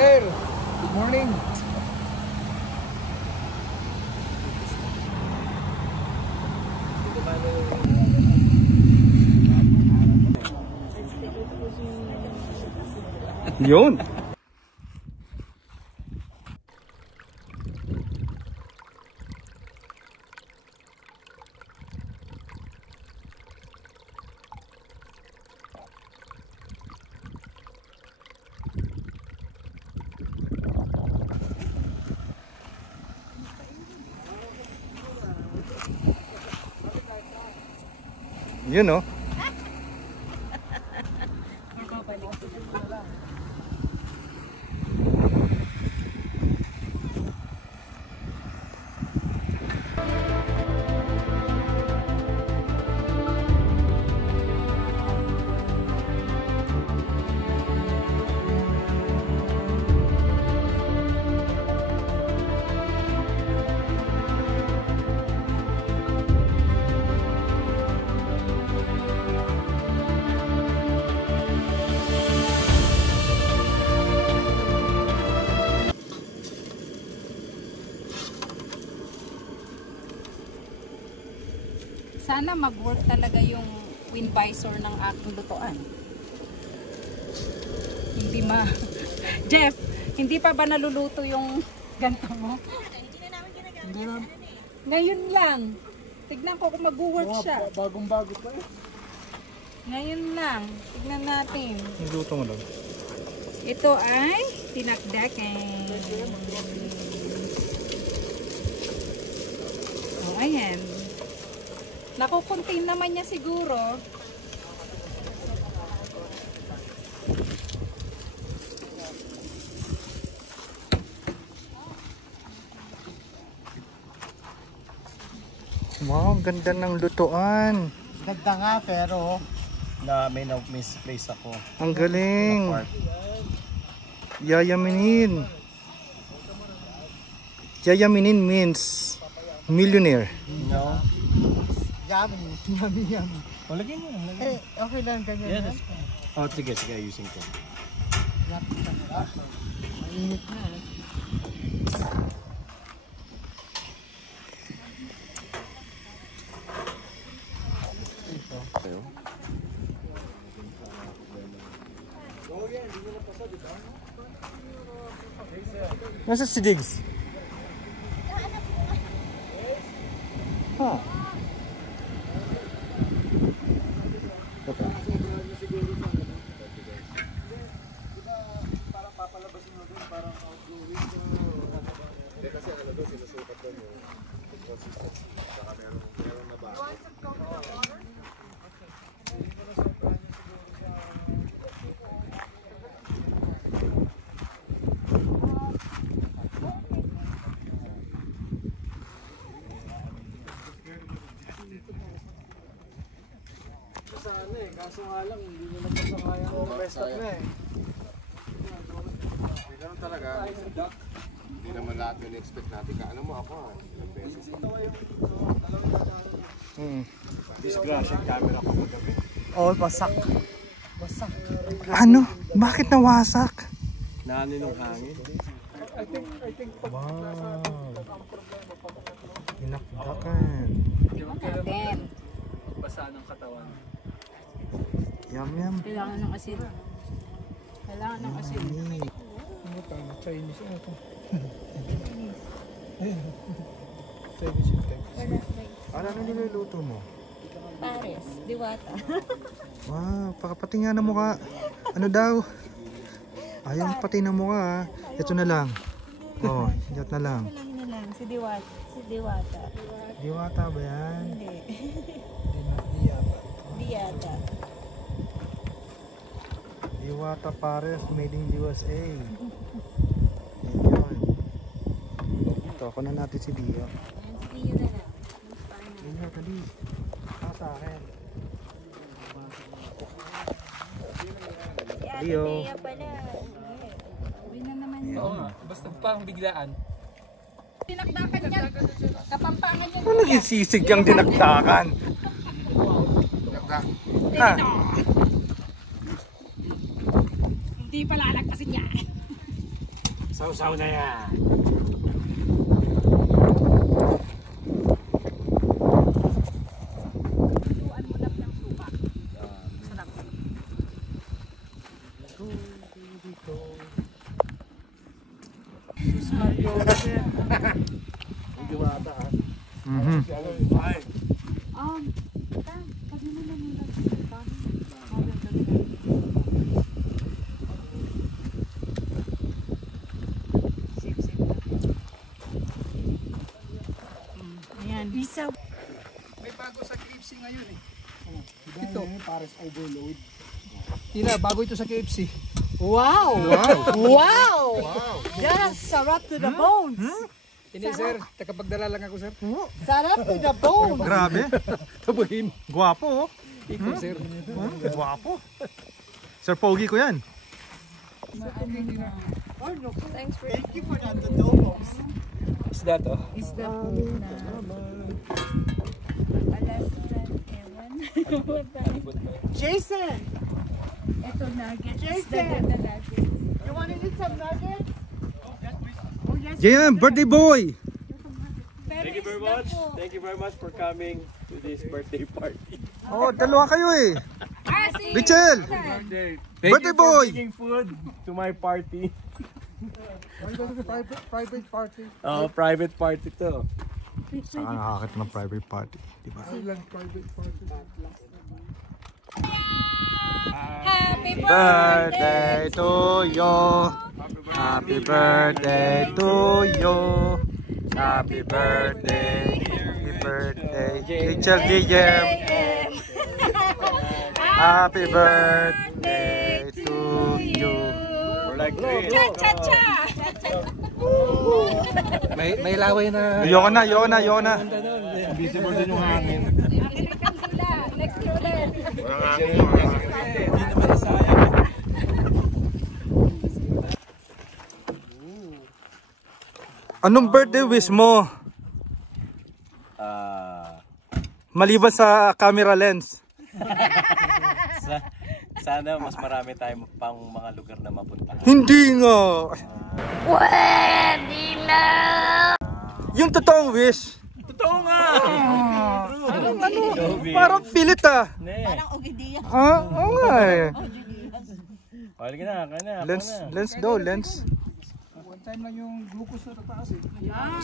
sir. Good morning. Yun. Yun oh. Sana mag-work talaga yung wind visor ng aking lutuan. Hindi Jeff, hindi pa ba naluluto yung ganto mo? Hindi na. Ngayon lang. Tignan ko kung mag-work siya. Bagong-bago pa eh. Ngayon lang. Tignan natin. Niluto mo lang. Ito ay tinakdakan. Oh, ayan. Nakukontain naman niya siguro. Wow, ganda ng lutuan. Ganda nga pero may misplace ako. Ang galing. Yayaminin. Yayaminin means millionaire. No. Yummy. O, lagyan mo. Eh, okay lang ganyan. Yeah, that's fine. Oh, sige, ayusin ko. Mainit na eh. Nasa si Diggs? Ha? Sana eh, kaso nga lang hindi nyo napasakayan ng rest up na eh. Hindi naman talaga. Hindi naman lahat yung expect natin. Alam mo ako ilang beses. Disgrasya yung camera ko magabi. Oh, basak. Ano? Bakit nawasak? Naano yung hangin? I think Wow. Inakdakan. Natin. basa ng katawan. Yum. Kailangan ng asin. Kailangan ng asin. Ano tayo? Chinese ito. Chinese yung text. Ano niluluto mo? Pares, diwata. Wow, pakapati nga na mukha. Ano daw? Ayaw pati na mukha. Ito na lang. Oh, ito na lang. Ito lang, si diwata. Diwata ba yan? Hindi. Diyata. Diyata. Diwata Pares, made in USA. Ayun. Ito, ako na natin si Dio. Ayan, si Dio na lang. Dio, dali. Sa akin. Dio. Kaya pala. Uwi na naman yun. Oo nga, basta parang biglaan. Tinakdakan niya. Kapampangan niya. Ano naging sisig yung dinagdakan? Ha? Hindi pala lagpasin niya. Sausaw na yan. Luan mo lang ng suka. Sarap. Medyo mata ha. Mhm. Ay. Pag naman na nila. Ayan. Bisa. May bago sa KFC ngayon eh. Ito. Pares overload. Tila, bago ito sa KFC. Wow! Wow! Yes, sarap to the bones. Ini sir, takapagdala lang ako sir. Sarap to the bones. Grabe. Tabuhin. Gwapo, oh. Ikaw sir. Gwapo. Sir Pogi ko yan. Isda to. Isda po na. Alas 10, Jason, Ito nuggets. Jason! Isda na nuggets. you want to eat some nuggets? Jam, birthday boy. Thank you very much. Thank you very much for coming to this birthday party. Oh, dalawa kayo eh. Si Richel. Birthday. Birthday boy. Making food to my party. Private party. Private party to. Saan nakakita ng private party? Diba? Ilang private party. Happy Birthday to you. Happy birthday to you. Happy birthday. Happy birthday. Richel Guillem. Happy birthday to you. We're like three. Cha-cha-cha! May laway na. Ayoko na. Visible din yung hangin. American Dula. Next year ulit. Anong birthday wish mo? Maliban sa camera lens. Sana mas marami tayong pang mga lugar na mapunta. Hindi nga. Pwede na. Yung totoong wish. Totoo nga! Parang pilit ah. Parang ogidiya. Oo nga eh. Pahal ka na, kaya na. Lens daw, lens. One time lang yung glucose na tataas eh.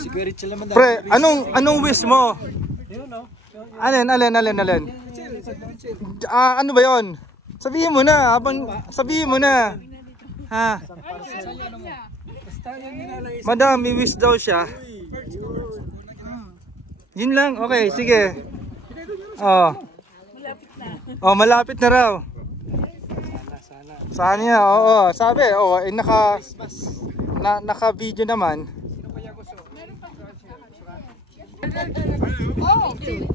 Si Kuya Richel naman Pre, anong wish mo? Alin? Ano ba yon? Sabihin mo na, sabihin mo na. Ha? Madam, may wish daw siya. Yun lang, okay, sige. Malapit na raw. Sana niya, oo. Sabi, naka-video naman.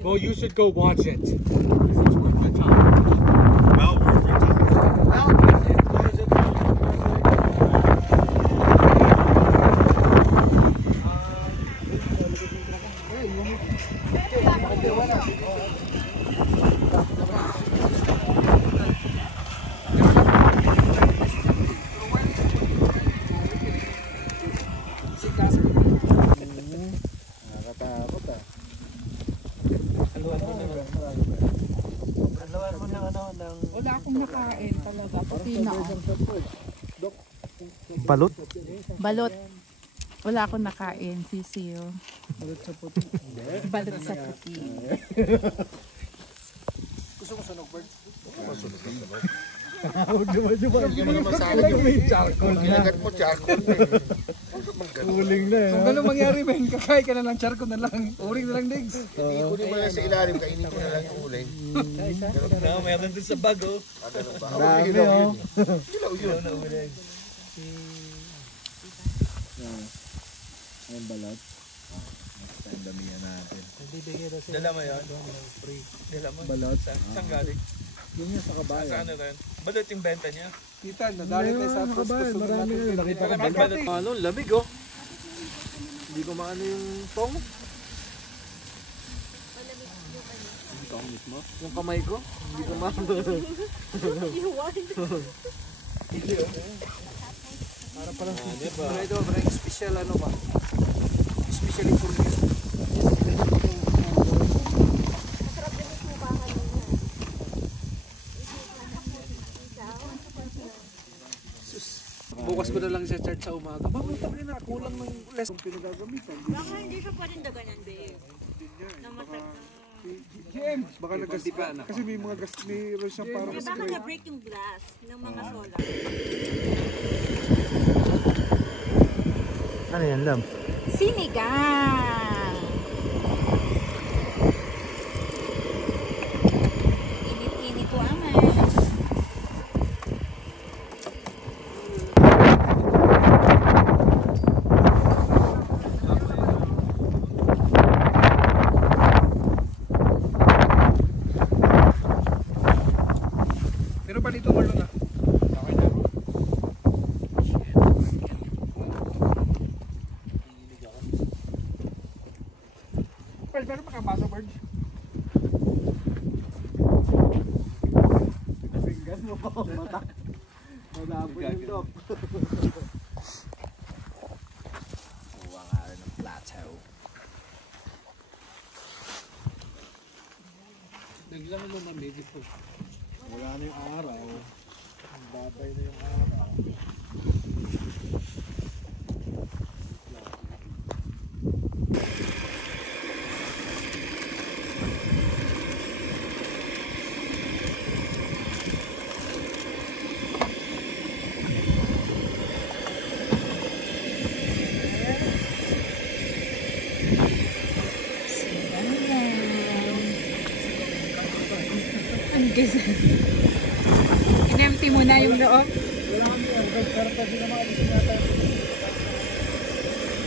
Well, you should go watch it. Wala akong nakain talaga. Pati na. Balot? Balot. Wala akong nakain. Sisiyo. Balot sa puti. Gusto ko sunog bird. Hindi mo naman sana yung charcoal. Ginagat mo charcoal. Uling na eh. Kung ganun mangyari, men, kakain ka na lang, charcoal na lang. Uling na lang, Diggs. Hindi ko mo lang sa ilalim, kainin ko na lang yung uling. Meron din sa bago. Ganun ba? Dami oh. Ilaw yun. Ang balat. Ang damihan natin. Dala mo yun? Dala mo? Balat. Saan galing? Yun yung sa kabayan. Saan ano rin? Balot yung benta niya? Kita, nadali tayo sa Kabayan, marami na. Nakita ko Balot. ano, lamig oh. Hindi ko maano yung tong. Yung tong mismo? Yung kamay ko? Hindi ko maano. Parang ito, parang special ano ba? Special information. Bukas ko na lang sa church sa umaga. Mamunta rin na, kulang ng less kung pinagagamitan. Baka hindi siya pa rin daganyan, babe. Namatag na. James, baka nagas pa na. Kasi may mga gas, mayroon siyang parang Baka na-break yung glass ng mga solar. Ano yan, Lam? Sinigang. Init-init ko aman. Pero pa dito Marlon na. Okay na. Well, pero makabasa birds. Pinggan mo pa ang mata. Malabo yung dok. Kuha nga rin ng plateau. Biglang lumamig ito. Wala na yung araw. Ang babay na yung araw. Ang gisa. In-empty mo na yung loob?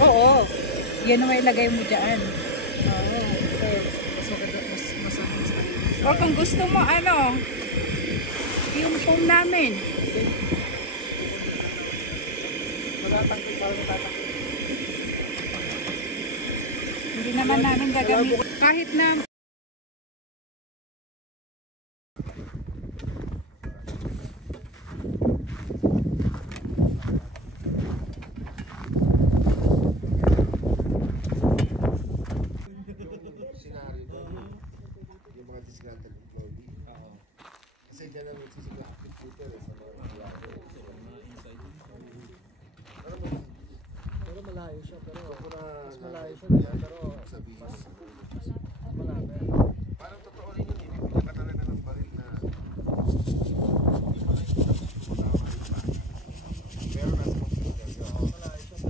Oo. Yan ang ilagay mo dyan. Oo. O kung gusto mo, ano, yung phone namin. Hindi naman namin gagamit. Kahit na Scenario doon. Yung mga disgruntled employee. Kasi dyan ang nagsisigla computer sa mga employee. Pero malayo siya. Pero mas malayo siya. Pero Sabihin. malapit. Parang totoo rin yun. Bibigyan ka talaga ng baril na hindi mo lang yung tumatama yung pa. Pero nasa computer. Malayo siya.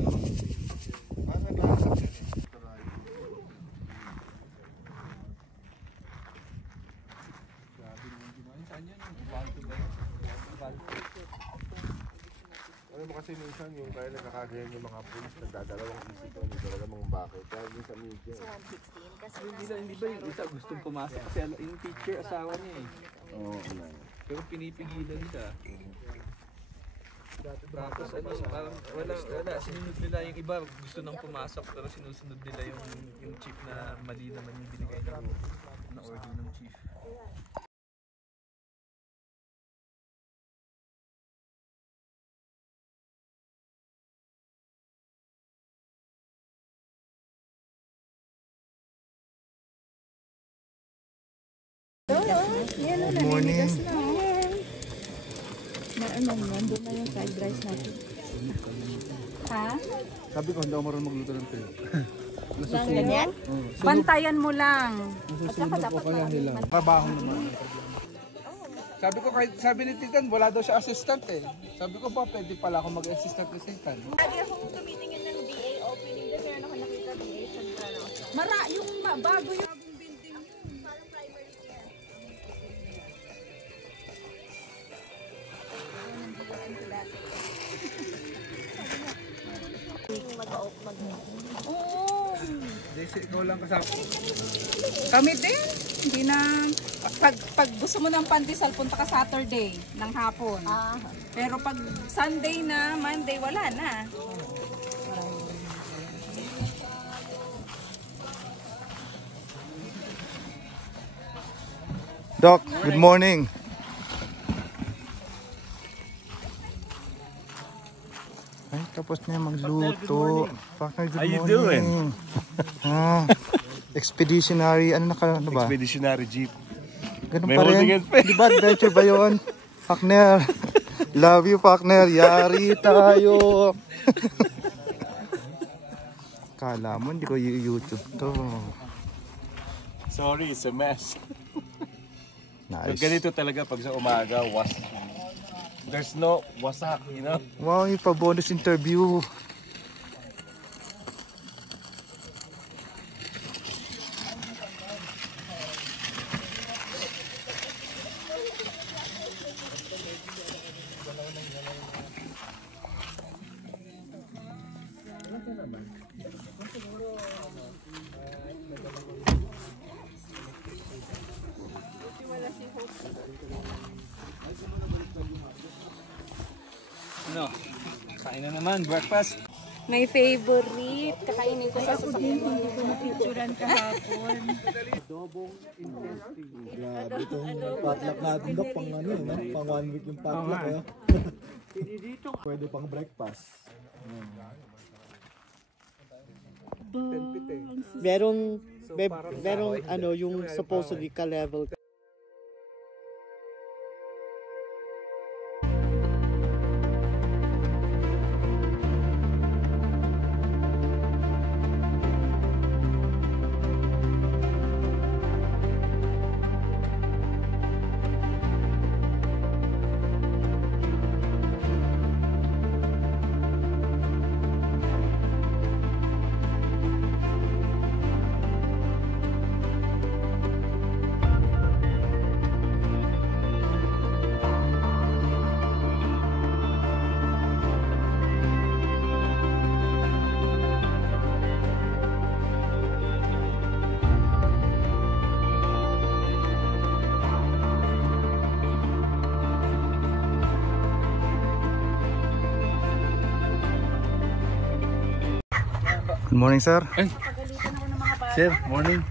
Parang naglalakad yan eh. Ano mo kasi minsan yung kaya nakakagayan yung mga pulis nagdadalawang isip ko hindi talaga mga bakit dahil yung sa media Hindi ba yung isa gustong pumasok kasi yung teacher asawa niya eh. oo Pero pinipigilan siya. Tapos ano, parang wala, sinunod nila yung iba gusto nang pumasok pero sinusunod nila yung chief na mali naman yung binigay na order ng chief. Good morning. nandun na yung fried rice natin. Ha? Sabi ko, hindi ako marunong magluto ng tuyo. Ganyan? Bantayan mo lang. Nasusunod po kaya nila. Trabaho naman. Sabi ko, kahit sabi ni Titan, wala daw siya assistant eh. Sabi ko ba, pwede pala ako mag-assistant ni Titan. Lagi akong tumitingin ng DA opening din. Meron ako nakita DA sa Yung bago yung parang primary care. Oo. Desi, ikaw lang kasama. Kami din. Hindi na pag gusto mo ng pandesal, punta ka Saturday ng hapon. Pero pag Sunday na, Monday wala na. Doc, good morning. Ay, tapos na yung magluto. Partner, good How you morning. Expeditionary, ano ba? Expeditionary jeep. Ganun May pa holding rin. hand pa. Di ba adventure ba yun? Partner. Love you, partner. Yari tayo. Kala mo, hindi ko YouTube to. Sorry, it's a mess. Nice. Ganito talaga pag sa umaga, there's no wasak, you know? Wow, yung pa-bonus interview. Ano? Kain na naman, breakfast. My favorite. Kakainin ko sa sasakyan. Hindi ko napicturan kahapon. Grabe itong potluck natin daw pang ano, no? Pang 1 week yung potluck. Pwede pang breakfast. Merong ano yung supposedly ka-level. Good morning, sir. Sir, morning.